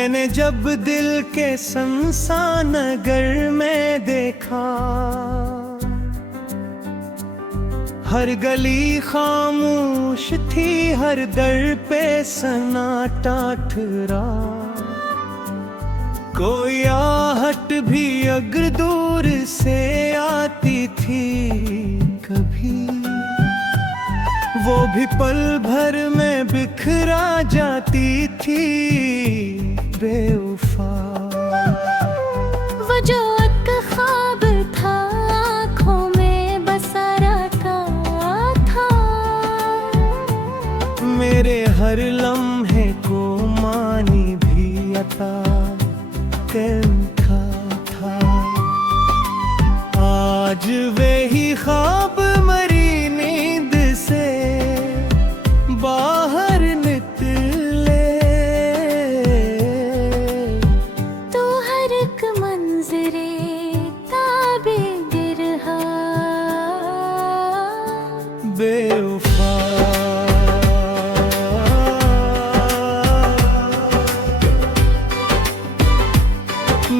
मैंने जब दिल के संसा नगर में देखा, हर गली खामोश थी, हर दर पे सन्नाटा ठहरा। कोई आहट भी अगर दूर से आती थी कभी, वो भी पल भर में बिखरा जाती थी बेवफा। वो जो एक ख्वाब था आँखों में बसा रहता था, मेरे हर लम्हे को मानी भी अता करता था। आज वही ख्वाब मरी नींद से बाहर निकले, तो हर एक मंजरे ताबे गिरहा बेवफा।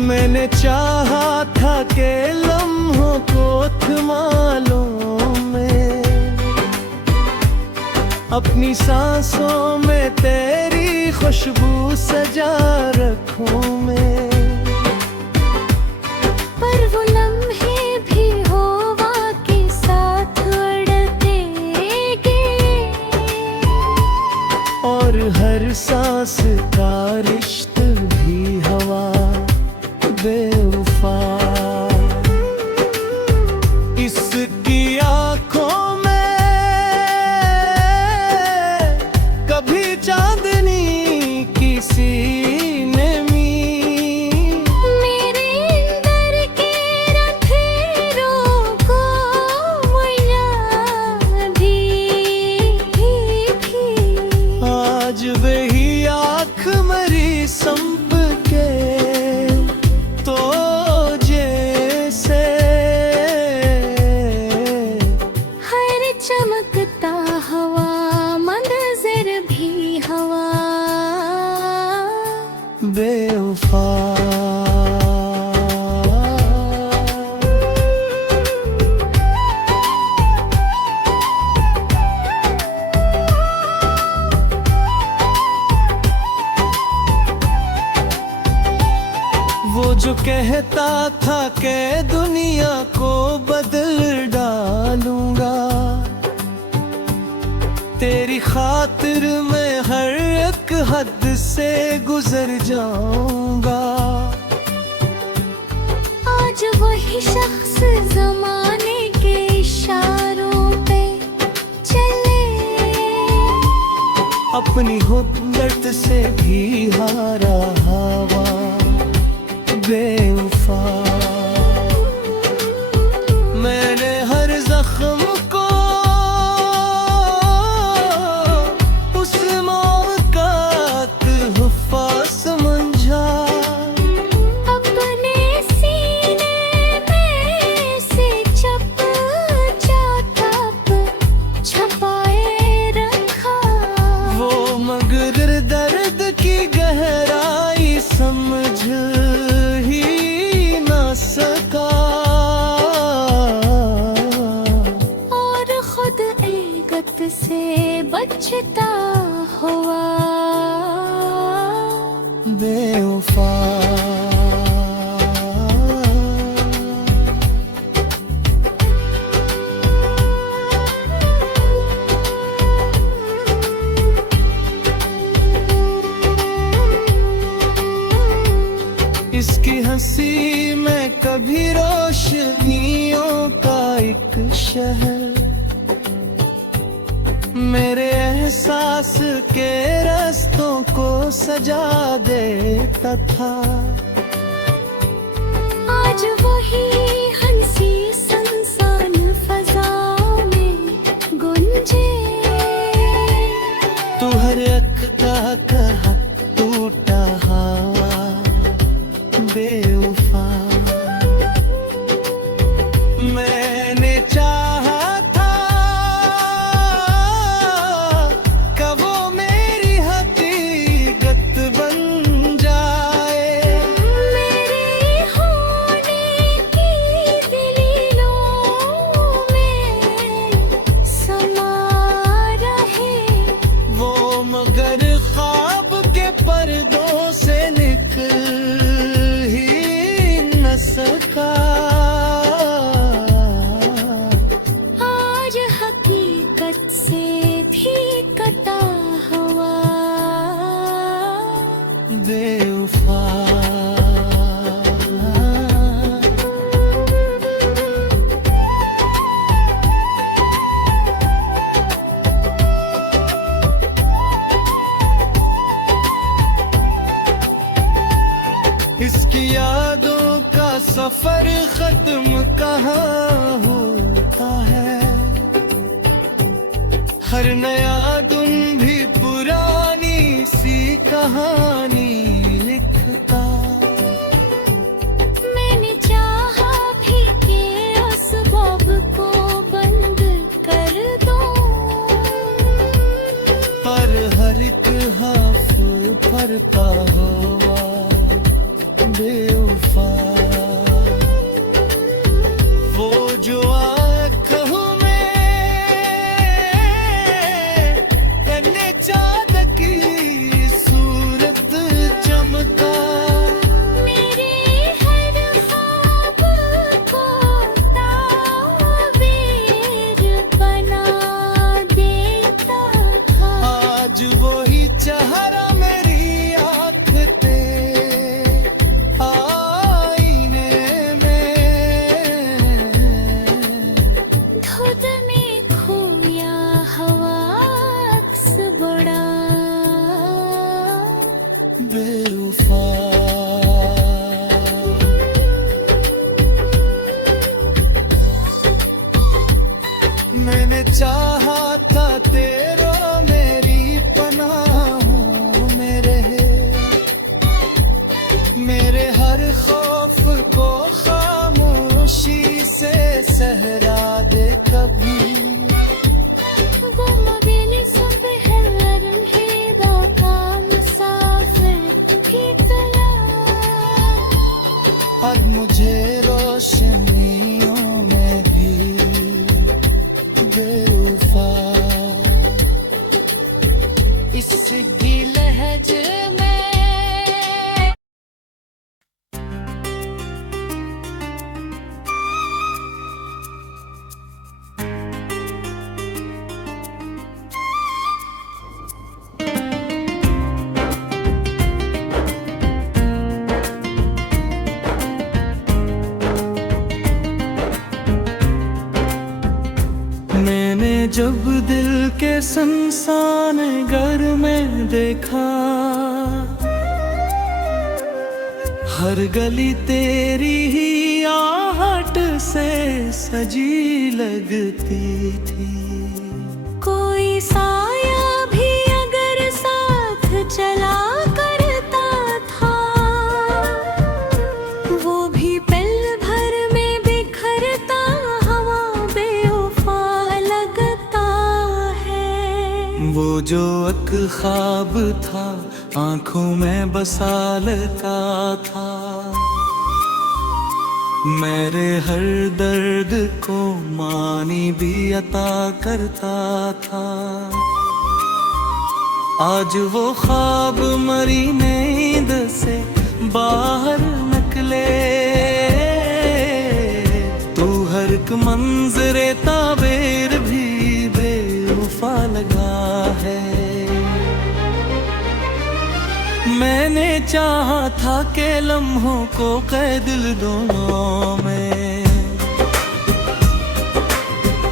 मैंने चाहा था कि लम्हों को थमा लूं मैं, अपनी सांसों में तेरी खुशबू सजा रखूं मैं। पर वो लम्हे भी हवा के साथ उड़ते गए, और हर सांस का रिश्ता भी हवा बेवफा। इसकी आँखों में कभी चांदनी किसी ने मेरे अंदर के अंधेरों को याद भी। आज वही आँख मरी संप के तो जैसे हर चमकता हवा मंजर भी हवा बेवफा। वो जो कहता था कि दुनिया को बदल डालूंगा, तेरी खातिर मैं हर एक हद से गुजर जाऊंगा। आज वही शख्स जमाने के इशारों पे चले, अपनी हुद्दत से भी हारा हवा बेवफा। मैंने हर जख्म को उस मौक़ात हुफ़ा समझा, अपने सीने में से छपाए रखा। वो मगर दर्द की गहराई समझ ही ना सका, और खुद एगत से बचता हुआ बेवफा। इसकी हंसी में कभी रोशनियों का एक शहर, मेरे एहसास के रास्तों को सजा देता था। आज वही हंसी सुनसान फज़ाओं में गुंजे, तू हर एक का कहा टूटा हवा बेवफा। मैंने चाहा था कब वो मेरी हकीकत बन जाए, इसकी यादों का सफर खत्म कहाँ होता है। हर नया दिन भी पुरानी सी कहानी लिखता। मैंने चाहा भी कि उस बॉब को बंद कर दूं, पर हर एक हाफ भरता हुआ बेवफा। वो जो आँखों में कन्ने चाँद की सूरत चमका। मेरे हर ख्वाब को ताबीर बना देता था। आज वही चेहरा मेरी आँख पे आईने में। धुंध में खोया हवा अक्स बड़ा बेवफा। मैंने चाहा था तेरा मेरी पनाह मेरे हर खौफ को खामोशी से सहरा दे कभी। गुमबिली सुबह रंगे बाका मुसाफिर की तरह। अब मुझे रोशनियों में भी बेवफा। इस गिलहज में मैंने जब दिल के संसान घर में देखा। हर गली तेरी ही आहट से सजी लगती थी। कोई साया भी अगर साथ चला करता था, वो भी पल भर में बिखरता हवा बेवफा लगता है। वो जो एक ख्वाब था आंखों में बसा लेता था। मेरे हर दर्द को मानी भी अता करता था। आज वो ख्वाब मरी नींद से बाहर निकले। तू हर एक मंजरे ताबीर भी बेवफा लगा है। मैंने चाहा था के लम्हों को कैद दिल दोनों में।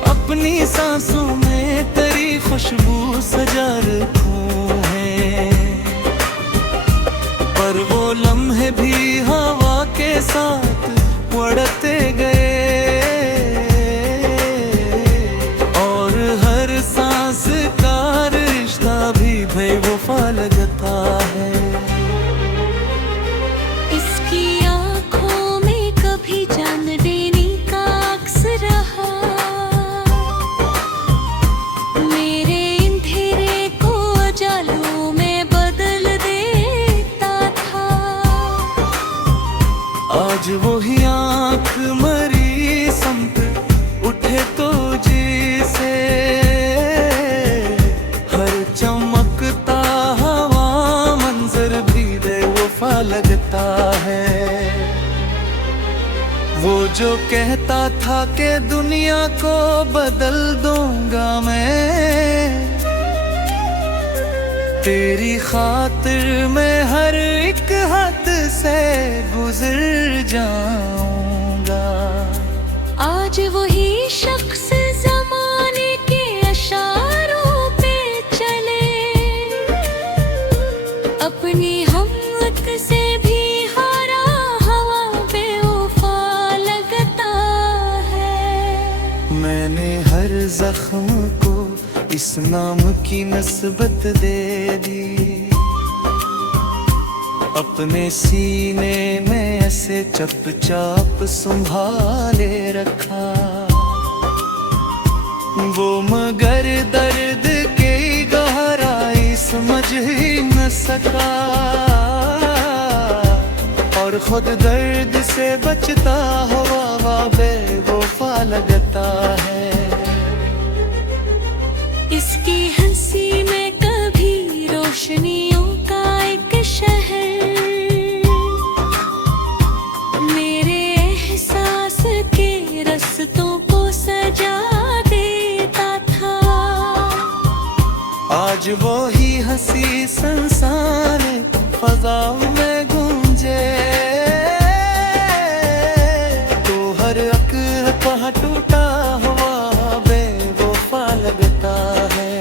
अपनी सांसों में तेरी खुशबू सजा रखूं है। पर वो लम्हे भी हवा के साथ उड़ते गए। और हर सांस का रिश्ता भी बेवफा लगता है। इसकी आँखों में कभी जान देने का अक्स रहा। मेरे अंधेरे को उजालों में बदल देता था। आज वही आँख मरी समत उठे तो जी से। हर चमकता हवा मंजर भी बेवफा लगता है। वो जो कहता था कि दुनिया को बदल दूंगा मैं। तेरी खातिर मैं हर एक हद से गुजर जाऊंगा। आज वही शख्स जमाने के इशारों पे चले। अपनी हमत से भी हारा जख्म को इस नाम की नस्बत दे दी। अपने सीने में ऐसे चुपचाप संभाले रखा, वो मगर दर्द के गहराई समझ ही न सका, और खुद दर्द से बचता हुआ बेवफा लगता है। इसकी हंसी में कभी रोशनियों का एक शहर, मेरे एहसास के रस्तों को सजा देता था। आज वो ही हंसी संसार फजाओं में गूंजे, तो हर अक़ टूटा हुआ बेवफा लगता है।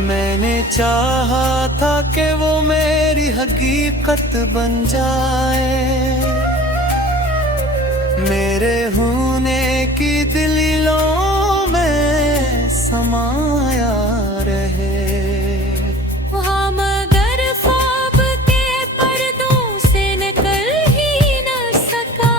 मैंने चाहा था कि वो मेरी हकीकत बन जाए, मेरे होने की दिलों में समाया रहे। वहाँ मगर ख्वाब के पर्दों से निकल ही न सका,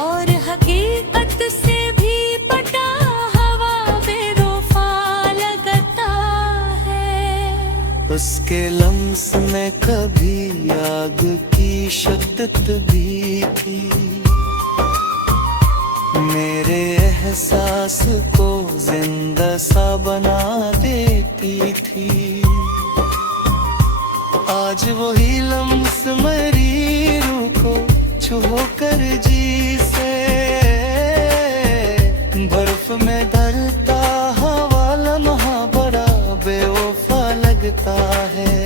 और हकीकत से भी पटा हवा बेवफा लगता है। उसके लम्स में कभी आग की शिद्दत भी थी, मेरे एहसास को जिंदा सा बना देती थी। आज वही लम्स मरी रूह को छू कर जी से, बर्फ में ढलता हवा लम्हा बड़ा बेवफा लगता है।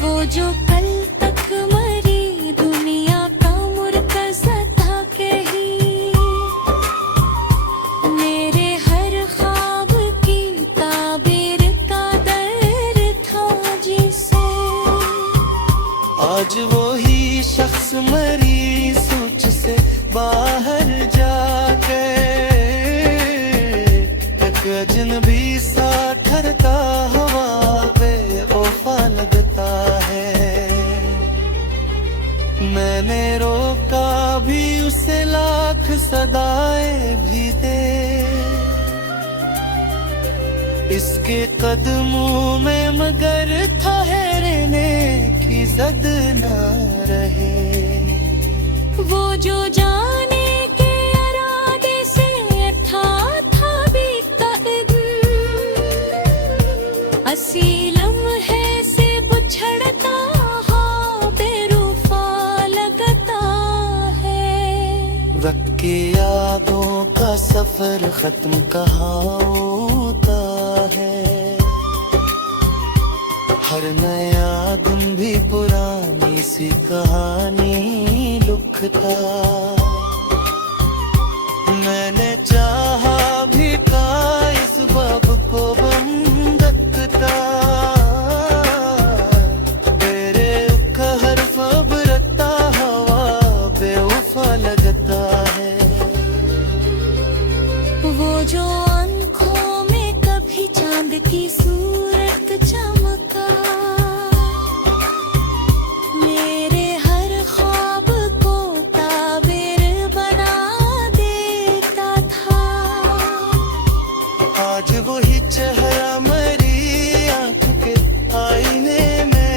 वो जो कल तक मरी दुनिया का मुर्तज़ा था कहीं, मेरे हर ख्वाब की ताबीर का दर था जिसे। आज वो ही शख्स मरी सोच से बाहर जाके, एक अजनबी सा ठहरता हुआ बेवफा लगता है। मैंने रोका भी उसे लाख सदाएं भी दे, इसके कदमों में मगर ठहरने की जद न रहे। वो जो जाने के इरादे से था बेकद, असी लम्हे से बुछड़ता हाँ बेरुफा लगता है। वक्त की यादों का सफर खत्म कहाँ होता है, हर नया दिन भी पुरानी सी कहानी लिखता। मैंने चाहा भी का इस बाब को बंद रखता, तेरे कहर फब रखता हवा बेवफा लगता है। वो जो आंखों में कभी चांद की सूरत चमका, मेरे हर ख्वाब को ताबीर बना देता था। आज वही चेहरा मेरी आँख के आईने में,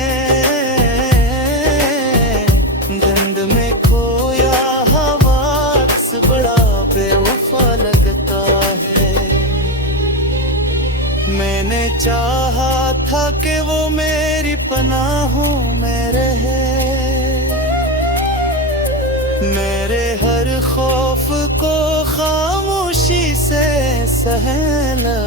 धुंध में खोया हवा अक्स बड़ा बेवफा लगता है। मैंने चाहा था कि वो मेरी पनाहों में रहे, मेरे हर खौफ को खामोशी से सहला